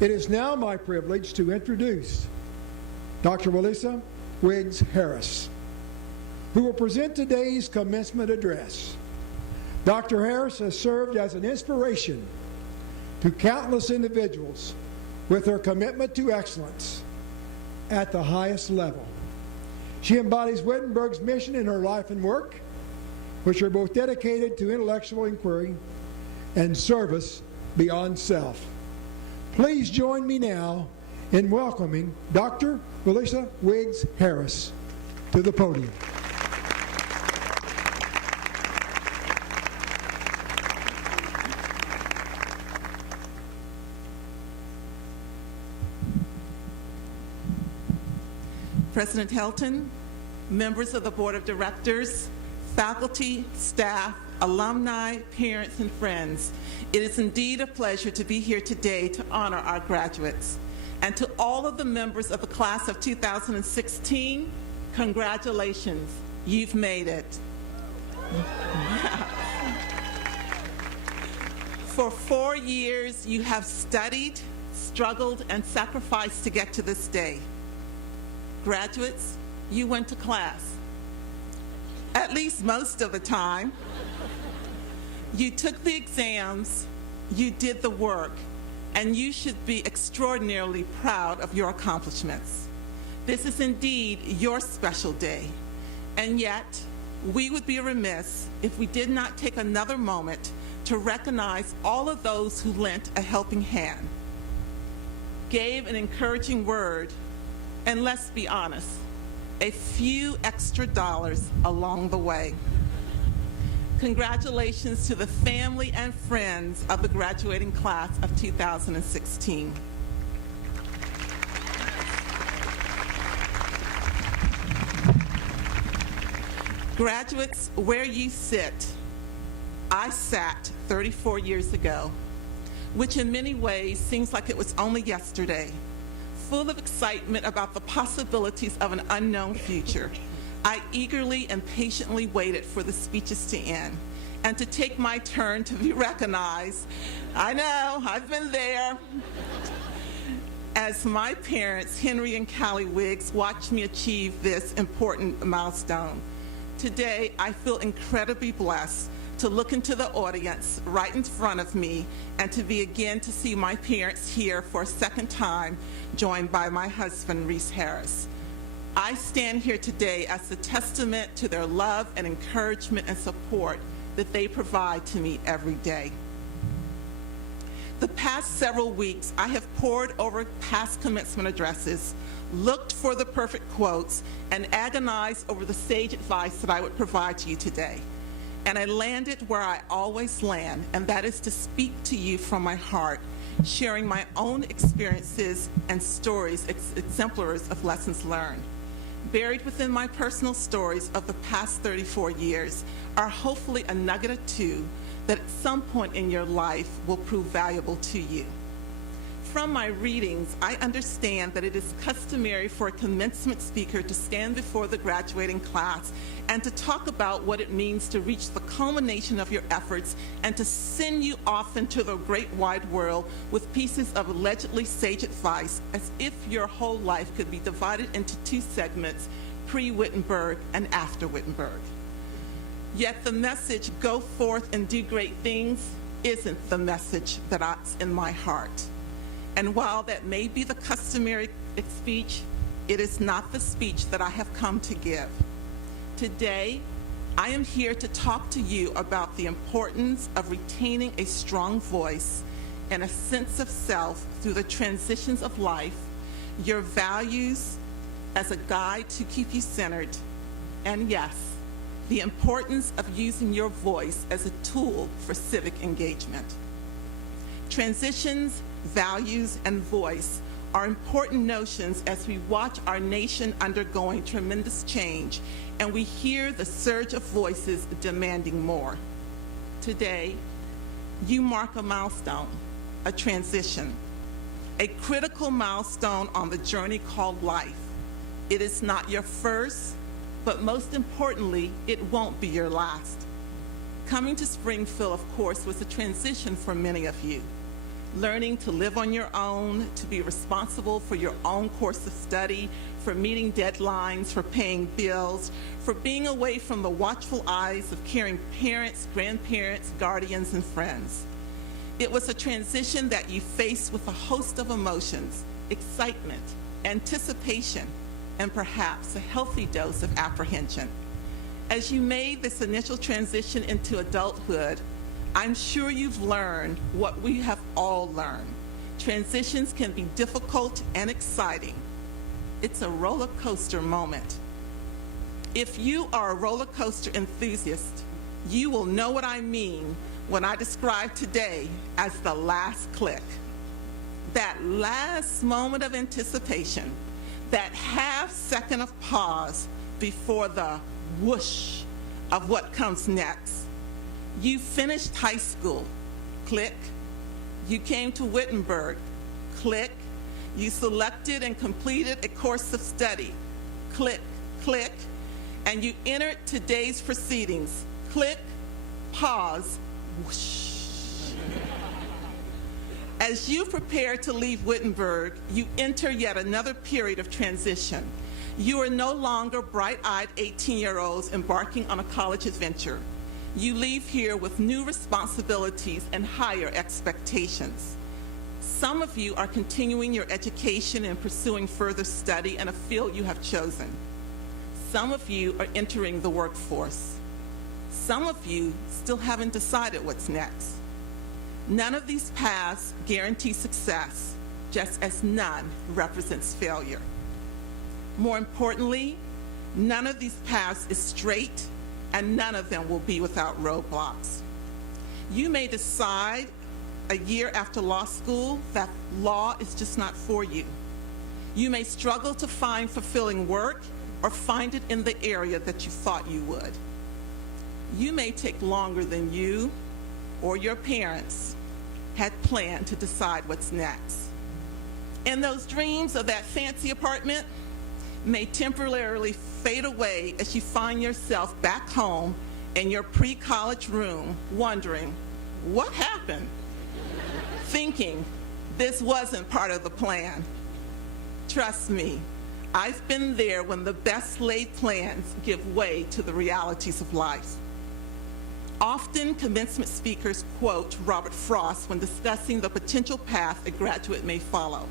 It is now my privilege to introduce Dr. Wylecia Wiggs Harris, who will present today's commencement address. Dr. Harris has served as an inspiration to countless individuals with her commitment to excellence at the highest level. She embodies Wittenberg's mission in her life and work, which are both dedicated to intellectual inquiry and service beyond self. Please join me now in welcoming Dr. Wylecia Wiggs Harris to the podium. President Helton, members of the Board of Directors, faculty, staff, alumni, parents, and friends, it is indeed a pleasure to be here today to honor our graduates. And to all of the members of the class of 2016, congratulations, you've made it. For 4 years, you have studied, struggled, and sacrificed to get to this day. Graduates, you went to class, at least most of the time. You took the exams, you did the work, and you should be extraordinarily proud of your accomplishments. This is indeed your special day, and yet we would be remiss if we did not take another moment to recognize all of those who lent a helping hand, gave an encouraging word, and let's be honest, a few extra dollars along the way. Congratulations to the family and friends of the graduating class of 2016. Graduates, where you sit, I sat 34 years ago, which in many ways seems like it was only yesterday. Full of excitement about the possibilities of an unknown future, I eagerly and patiently waited for the speeches to end and to take my turn to be recognized. I know, I've been there. As my parents, Henry and Callie Wiggs, watched me achieve this important milestone. Today, I feel incredibly blessed to look into the audience right in front of me and to be again to see my parents here for a second time, joined by my husband, Reese Harris. I stand here today as a testament to their love and encouragement and support that they provide to me every day. The past several weeks, I have pored over past commencement addresses, looked for the perfect quotes, and agonized over the sage advice that I would provide to you today. And I landed where I always land, and that is to speak to you from my heart, sharing my own experiences and stories, exemplars of lessons learned. Buried within my personal stories of the past 34 years are hopefully a nugget or two that at some point in your life will prove valuable to you. From my readings, I understand that it is customary for a commencement speaker to stand before the graduating class and to talk about what it means to reach the culmination of your efforts and to send you off into the great wide world with pieces of allegedly sage advice, as if your whole life could be divided into two segments, pre-Wittenberg and after Wittenberg. Yet the message, go forth and do great things, isn't the message that's in my heart. And while that may be the customary speech, it is not the speech that I have come to give. Today, I am here to talk to you about the importance of retaining a strong voice and a sense of self through the transitions of life, your values as a guide to keep you centered, and yes, the importance of using your voice as a tool for civic engagement. Transitions, values, and voice are important notions as we watch our nation undergoing tremendous change and we hear the surge of voices demanding more. Today, you mark a milestone, a transition, a critical milestone on the journey called life. It is not your first, but most importantly, it won't be your last. Coming to Springfield, of course, was a transition for many of you. learning to live on your own, to be responsible for your own course of study, for meeting deadlines, for paying bills, for being away from the watchful eyes of caring parents, grandparents, guardians, and friends. It was a transition that you faced with a host of emotions, excitement, anticipation, and perhaps a healthy dose of apprehension. As you made this initial transition into adulthood, I'm sure you've learned what we have all learned. Transitions can be difficult and exciting. It's a roller coaster moment. If you are a roller coaster enthusiast, you will know what I mean when I describe today as the last click. That last moment of anticipation, that half second of pause before the whoosh of what comes next. You finished high school, click. You came to Wittenberg, click. You selected and completed a course of study, click, click. And you entered today's proceedings, click, pause, whoosh. As you prepare to leave Wittenberg, you enter yet another period of transition. You are no longer bright-eyed 18-year-olds embarking on a college adventure. You leave here with new responsibilities and higher expectations. Some of you are continuing your education and pursuing further study in a field you have chosen. Some of you are entering the workforce. Some of you still haven't decided what's next. None of these paths guarantee success, just as none represents failure. More importantly, none of these paths is straight, and none of them will be without roadblocks. You may decide a year after law school that law is just not for you. You may struggle to find fulfilling work or find it in the area that you thought you would. You may take longer than you or your parents had planned to decide what's next. And those dreams of that fancy apartment may temporarily fade away as you find yourself back home in your pre-college room wondering, what happened? Thinking this wasn't part of the plan. Trust me, I've been there when the best laid plans give way to the realities of life. Often, commencement speakers quote Robert Frost when discussing the potential path a graduate may follow.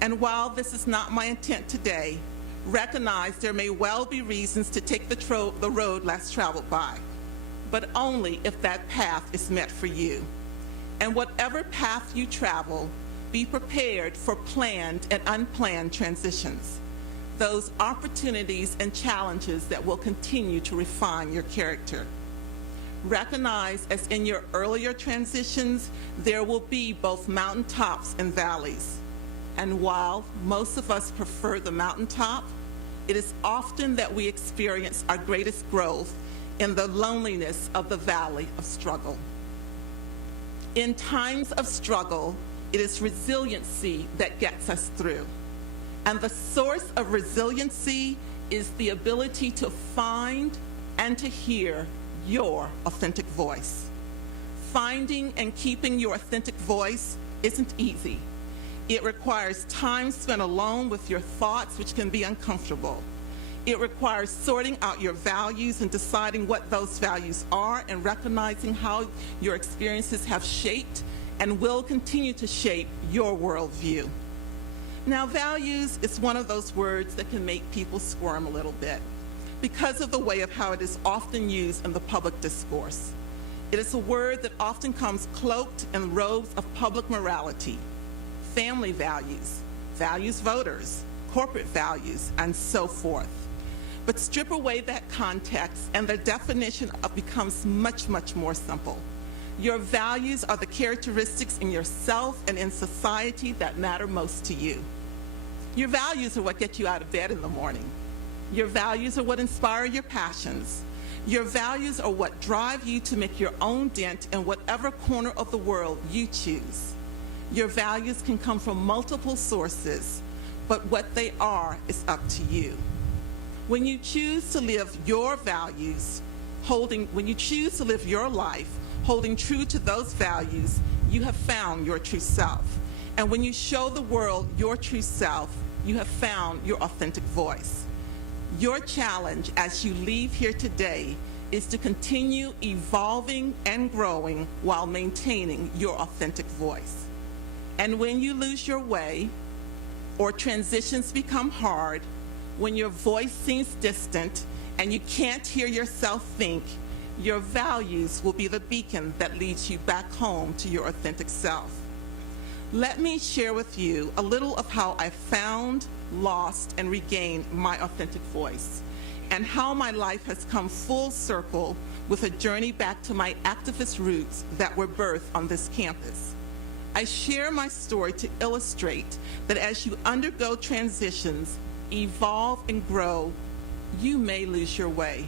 And while this is not my intent today, recognize there may well be reasons to take the road less traveled by, but only if that path is meant for you. And whatever path you travel, be prepared for planned and unplanned transitions, those opportunities and challenges that will continue to refine your character. Recognize, as in your earlier transitions, there will be both mountaintops and valleys. And while most of us prefer the mountaintop, it is often that we experience our greatest growth in the loneliness of the valley of struggle. In times of struggle, it is resiliency that gets us through. And the source of resiliency is the ability to find and to hear your authentic voice. Finding and keeping your authentic voice isn't easy. It requires time spent alone with your thoughts, which can be uncomfortable. It requires sorting out your values and deciding what those values are and recognizing how your experiences have shaped and will continue to shape your worldview. Now, values is one of those words that can make people squirm a little bit because of the way of how it is often used in the public discourse. It is a word that often comes cloaked in robes of public morality, family values, values voters, corporate values, and so forth. But strip away that context and the definition becomes much, much more simple. Your values are the characteristics in yourself and in society that matter most to you. Your values are what get you out of bed in the morning. Your values are what inspire your passions. Your values are what drive you to make your own dent in whatever corner of the world you choose. Your values can come from multiple sources, but what they are is up to you. When you choose to live your values, when you choose to live your life, Holding true to those values, you have found your true self. And when you show the world your true self, you have found your authentic voice. Your challenge as you leave here today is to continue evolving and growing while maintaining your authentic voice. And when you lose your way, or transitions become hard, when your voice seems distant and you can't hear yourself think, your values will be the beacon that leads you back home to your authentic self. Let me share with you a little of how I found, lost, and regained my authentic voice, and how my life has come full circle with a journey back to my activist roots that were birthed on this campus. I share my story to illustrate that as you undergo transitions, evolve and grow, you may lose your way.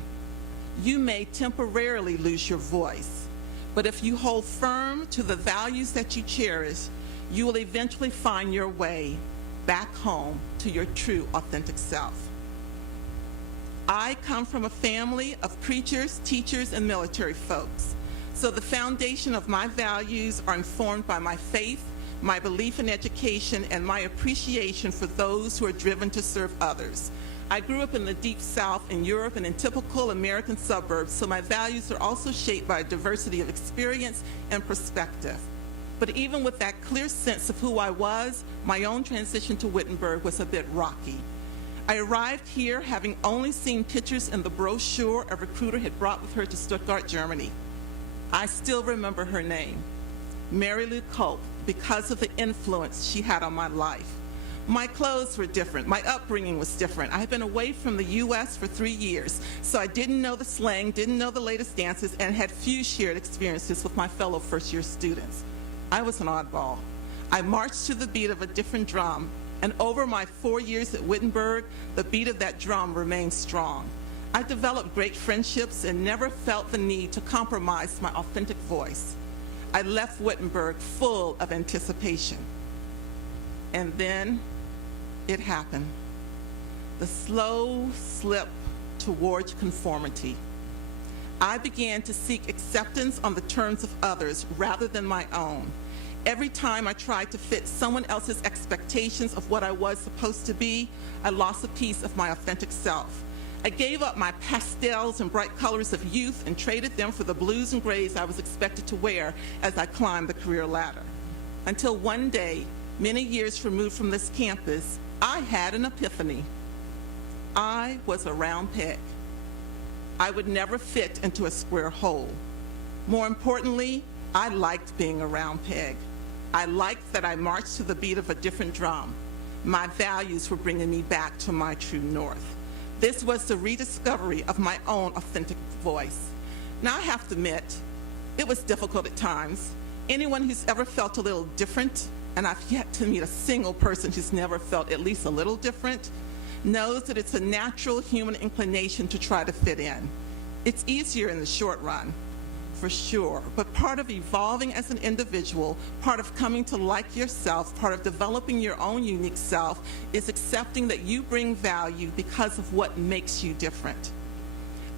You may temporarily lose your voice, but if you hold firm to the values that you cherish, you will eventually find your way back home to your true authentic self. I come from a family of preachers, teachers, and military folks. So the foundation of my values are informed by my faith, my belief in education, and my appreciation for those who are driven to serve others. I grew up in the Deep South in Europe and in typical American suburbs, so my values are also shaped by a diversity of experience and perspective. But even with that clear sense of who I was, my own transition to Wittenberg was a bit rocky. I arrived here having only seen pictures in the brochure a recruiter had brought with her to Stuttgart, Germany. I still remember her name, Mary Lou Culp, because of the influence she had on my life. My clothes were different. My upbringing was different. I had been away from the U.S. for 3 years, so I didn't know the slang, didn't know the latest dances, and had few shared experiences with my fellow first-year students. I was an oddball. I marched to the beat of a different drum, and over my 4 years at Wittenberg, the beat of that drum remained strong. I developed great friendships and never felt the need to compromise my authentic voice. I left Wittenberg full of anticipation. And then it happened. The slow slip towards conformity. I began to seek acceptance on the terms of others rather than my own. Every time I tried to fit someone else's expectations of what I was supposed to be, I lost a piece of my authentic self. I gave up my pastels and bright colors of youth and traded them for the blues and grays I was expected to wear as I climbed the career ladder. Until one day, many years removed from this campus, I had an epiphany. I was a round peg. I would never fit into a square hole. More importantly, I liked being a round peg. I liked that I marched to the beat of a different drum. My values were bringing me back to my true north. This was the rediscovery of my own authentic voice. Now I have to admit, it was difficult at times. Anyone who's ever felt a little different, and I've yet to meet a single person who's never felt at least a little different, knows that it's a natural human inclination to try to fit in. It's easier in the short run, for sure, but part of evolving as an individual, part of coming to like yourself, part of developing your own unique self is accepting that you bring value because of what makes you different.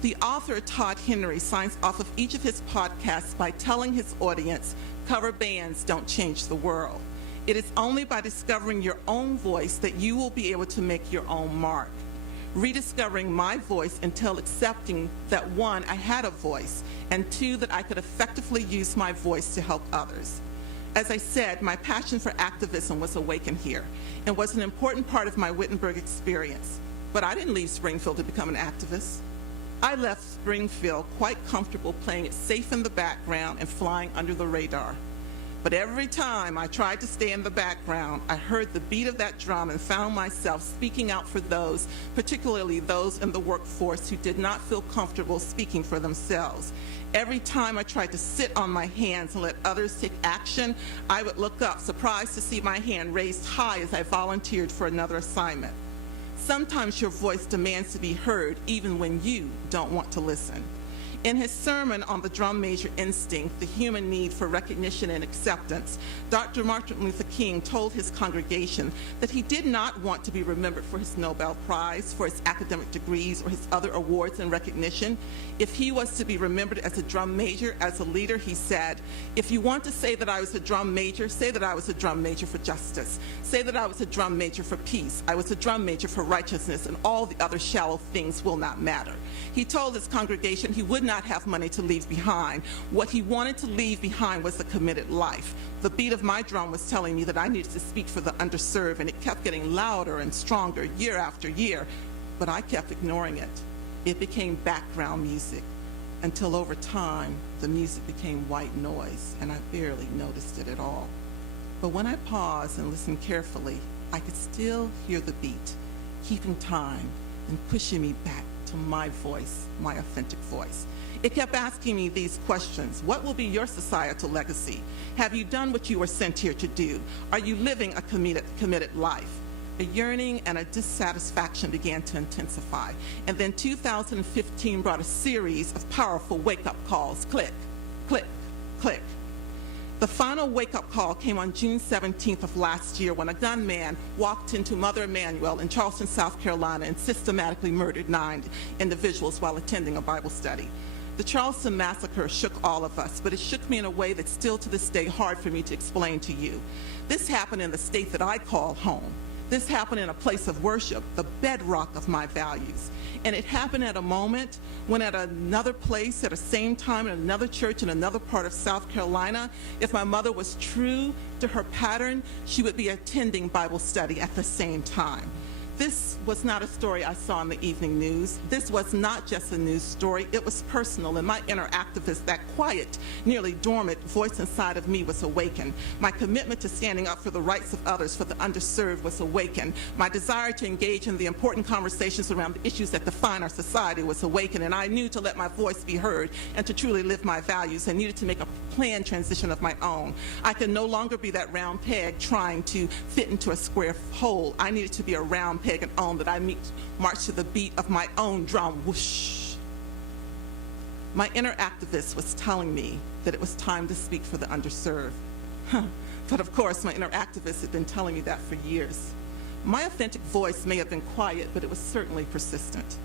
The author Todd Henry signs off of each of his podcasts by telling his audience, cover bands don't change the world. It is only by discovering your own voice that you will be able to make your own mark. Rediscovering my voice until accepting that one, I had a voice, and two, that I could effectively use my voice to help others. As I said, my passion for activism was awakened here and was an important part of my Wittenberg experience. But I didn't leave Springfield to become an activist. I left Springfield quite comfortable playing it safe in the background and flying under the radar. But every time I tried to stay in the background, I heard the beat of that drum and found myself speaking out for those, particularly those in the workforce who did not feel comfortable speaking for themselves. Every time I tried to sit on my hands and let others take action, I would look up, surprised to see my hand raised high as I volunteered for another assignment. Sometimes your voice demands to be heard even when you don't want to listen. In his sermon on the drum major instinct, the human need for recognition and acceptance, Dr. Martin Luther King told his congregation that he did not want to be remembered for his Nobel Prize, for his academic degrees, or his other awards and recognition. If he was to be remembered as a drum major, as a leader, he said, if you want to say that I was a drum major, say that I was a drum major for justice. Say that I was a drum major for peace. I was a drum major for righteousness, and all the other shallow things will not matter. He told his congregation he would not have money to leave behind. What he wanted to leave behind was a committed life. The beat of my drum was telling me that I needed to speak for the underserved, and it kept getting louder and stronger year after year, but I kept ignoring it. It became background music until over time, the music became white noise, and I barely noticed it at all. But when I paused and listened carefully, I could still hear the beat, keeping time and pushing me back to my voice, my authentic voice. It kept asking me these questions. What will be your societal legacy? Have you done what you were sent here to do? Are you living a committed life? A yearning and a dissatisfaction began to intensify. And then 2015 brought a series of powerful wake-up calls. Click, click, click. The final wake-up call came on June 17th of last year when a gunman walked into Mother Emanuel in Charleston, South Carolina, and systematically murdered 9 individuals while attending a Bible study. The Charleston massacre shook all of us, but it shook me in a way that's still to this day hard for me to explain to you. This happened in the state that I call home. This happened in a place of worship, the bedrock of my values. And it happened at a moment when at another place, at the same time, in another church in another part of South Carolina, if my mother was true to her pattern, she would be attending Bible study at the same time. This was not a story I saw in the evening news. This was not just a news story. It was personal, and my inner activist, that quiet, nearly dormant voice inside of me was awakened. My commitment to standing up for the rights of others, for the underserved, was awakened. My desire to engage in the important conversations around the issues that define our society was awakened, and I knew to let my voice be heard and to truly live my values, I needed to make a planned transition of my own. I could no longer be that round peg trying to fit into a square hole. I needed to be a round peg and own that I march to the beat of my own drum, whoosh. My inner activist was telling me that it was time to speak for the underserved. But of course, my inner activist had been telling me that for years. My authentic voice may have been quiet, but it was certainly persistent.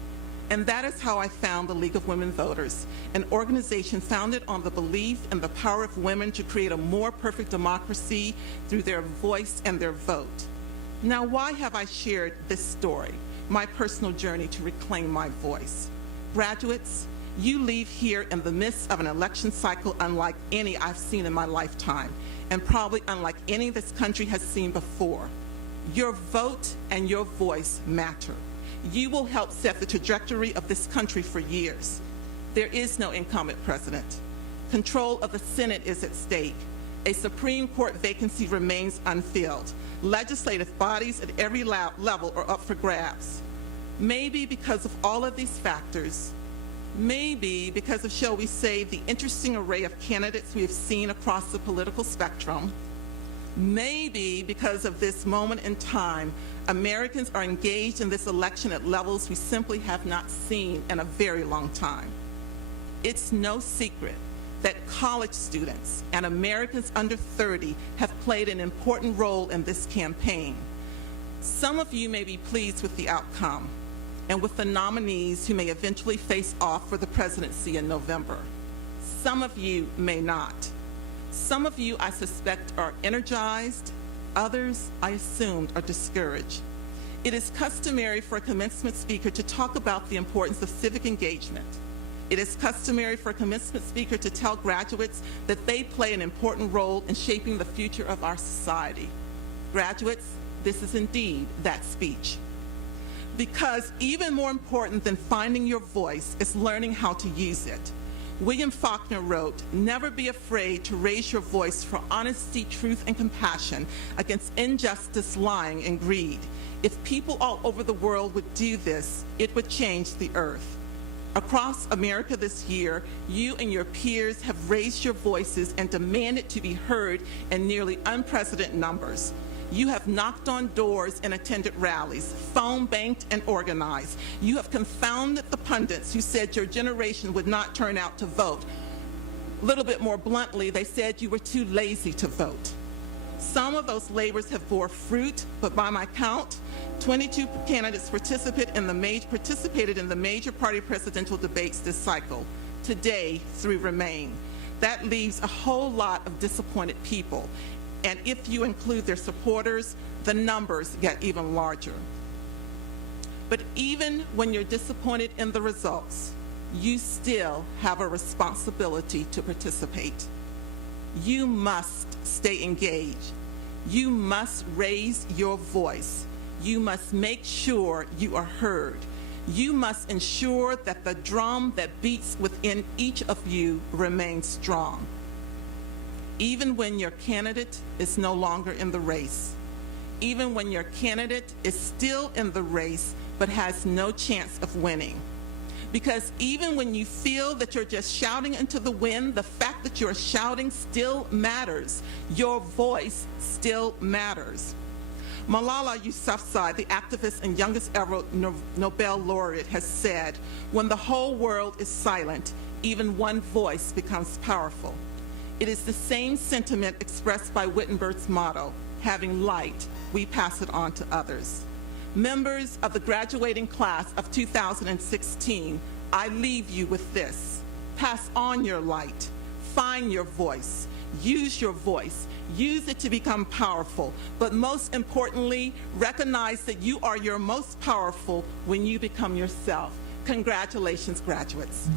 And that is how I found the League of Women Voters, an organization founded on the belief in the power of women to create a more perfect democracy through their voice and their vote. Now, why have I shared this story, my personal journey to reclaim my voice? Graduates, you leave here in the midst of an election cycle unlike any I've seen in my lifetime, and probably unlike any this country has seen before. Your vote and your voice matter. You will help set the trajectory of this country for years. There is no incumbent president. Control of the Senate is at stake. A Supreme Court vacancy remains unfilled. Legislative bodies at every level are up for grabs. Maybe because of all of these factors, maybe because of, shall we say, the interesting array of candidates we have seen across the political spectrum, maybe because of this moment in time, Americans are engaged in this election at levels we simply have not seen in a very long time. It's no secret that college students and Americans under 30 have played an important role in this campaign. Some of you may be pleased with the outcome and with the nominees who may eventually face off for the presidency in November. Some of you may not. Some of you, I suspect, are energized. Others, I assumed, are discouraged. It is customary for a commencement speaker to talk about the importance of civic engagement. It is customary for a commencement speaker to tell graduates that they play an important role in shaping the future of our society. Graduates, this is indeed that speech. Because even more important than finding your voice is learning how to use it. William Faulkner wrote, "Never be afraid to raise your voice for honesty, truth, and compassion against injustice, lying, and greed. If people all over the world would do this, it would change the earth." Across America this year, you and your peers have raised your voices and demanded to be heard in nearly unprecedented numbers. You have knocked on doors and attended rallies, phone banked and organized. You have confounded the pundits who said your generation would not turn out to vote. A little bit more bluntly, they said you were too lazy to vote. Some of those labors have bore fruit, but by my count, 22 candidates participated in the major party presidential debates this cycle. Today, 3 remain. That leaves a whole lot of disappointed people. And if you include their supporters, the numbers get even larger. But even when you're disappointed in the results, you still have a responsibility to participate. You must stay engaged. You must raise your voice. You must make sure you are heard. You must ensure that the drum that beats within each of you remains strong. Even when your candidate is no longer in the race, even when your candidate is still in the race but has no chance of winning. Because even when you feel that you're just shouting into the wind, the fact that you're shouting still matters. Your voice still matters. Malala Yousafzai, the activist and youngest ever Nobel laureate, has said, when the whole world is silent, even one voice becomes powerful. It is the same sentiment expressed by Wittenberg's motto, having light, we pass it on to others. Members of the graduating class of 2016, I leave you with this. Pass on your light. Find your voice. Use your voice. Use it to become powerful. But most importantly, recognize that you are your most powerful when you become yourself. Congratulations, graduates.